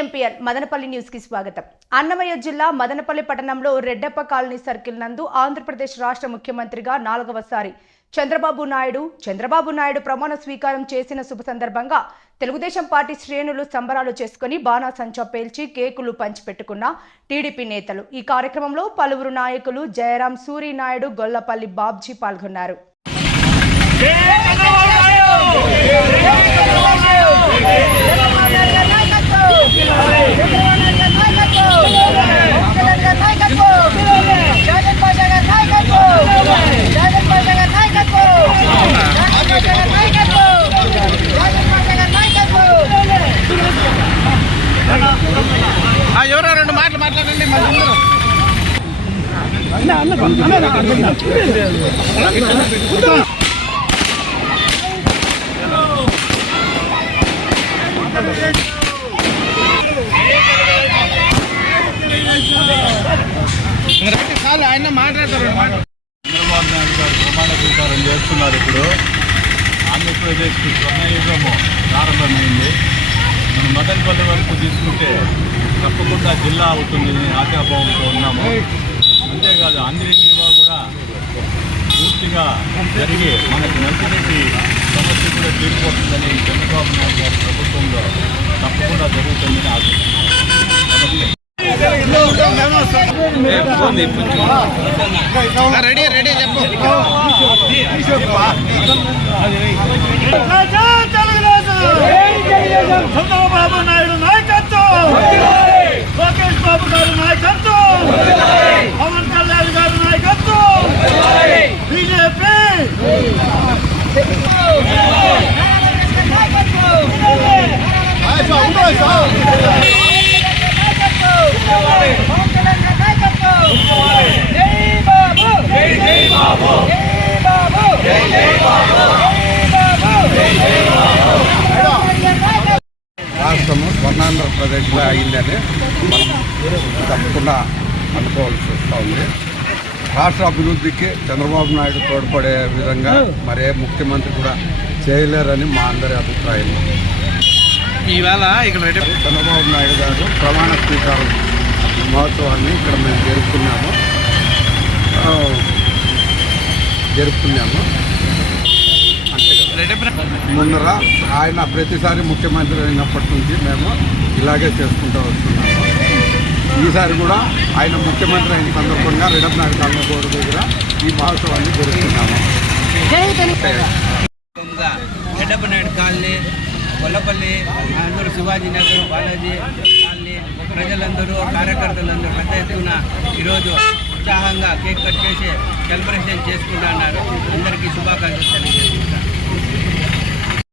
IPL Madanapalle న్యూస్కి స్వాగతం. అన్నమయ్య జిల్లా మదనపల్లి పట్టణంలో రెడ్డప్ప కాలనీ సర్కిల్ నందు ఆంధ్రప్రదేశ్ రాష్ట్ర ముఖ్యమంత్రిగా నాలుగవసారి చంద్రబాబు నాయుడు చంద్రబాబు నాయుడు ప్రమాణ స్వీకారం చేసిన శుభ సందర్భంగా తెలుగుదేశం పార్టీ శ్రేణులు సంబరాలు చేసుకుని బాణాసంచా పేల్చి కేకులు పంచిపెట్టుకున్న టీడీపీ నేతలు. ఈ కార్యక్రమంలో పలువురు నాయకులు జయరాం సూరినాయుడు గొల్లపల్లి బాబ్జీ పాల్గొన్నారు. ఆయన మాట్లాడతారు చంద్రబాబు నాయుడు గారు ప్రమాణ స్వీకారం చేస్తున్నారు ఇప్పుడు. ఆంధ్రప్రదేశ్కి స్వర్ణయుగము ప్రారంభమైంది. మనం మదనపల్లి వరకు తీసుకుంటే తప్పకుండా జిల్లా అవుతుందని ఆశాభావంతో ఉన్నాము. అంతేకాదు ఆంధ్రీ నివా కూడా పూర్తిగా జరిగి మనకు మంచినీటి సమస్య కూడా తీరిపోతుందని చంద్రబాబు నాయుడు గారి ప్రభుత్వంలో తప్పకుండా జరుగుతుందని ఆశిస్తున్నాం. రెడీ రెడీ చెప్పు. స్వర్ణాంధ్రప్రదేశ్లో అయిందని మనం తప్పకుండా అనుకోవాల్సి వస్తూ ఉంది రాష్ట్ర అభివృద్ధికి చంద్రబాబు నాయుడు తోడ్పడే విధంగా మరే ముఖ్యమంత్రి కూడా చేయలేరని మా అందరి అభిప్రాయం. ఈవేళ ఇక్కడ చంద్రబాబు నాయుడు గారు ప్రమాణ స్వీకారం మహోత్సవాన్ని ఇక్కడ మేము జరుపుకున్నాము. జరుపుకున్నాము. ముందర ఆయన ప్రతిసారి ముఖ్యమంత్రి అయినప్పటి నుంచి మేము ఇలాగే చేసుకుంటూ వస్తున్నాము. ఈసారి కూడా ఆయన ముఖ్యమంత్రి అయిన సందర్భంగా రెడపనాడు కాలనీ గోడ దగ్గర ఈ మహోత్సవాన్ని జరుపుతున్నాము. ఇంకా కాలనీ కొల్లపల్లి అందరూ శివాజీ నగర్ బాలాజీ కాలనీ ప్రజలందరూ కార్యకర్తలందరూ పెద్ద ఎత్తున ఈరోజు ఉత్సాహంగా కేక్ కట్ చేసి సెలబ్రేషన్ చేసుకుంటున్నారు అందరికీ శుభాకాంక్షలు తెలియజేస్తున్నాను.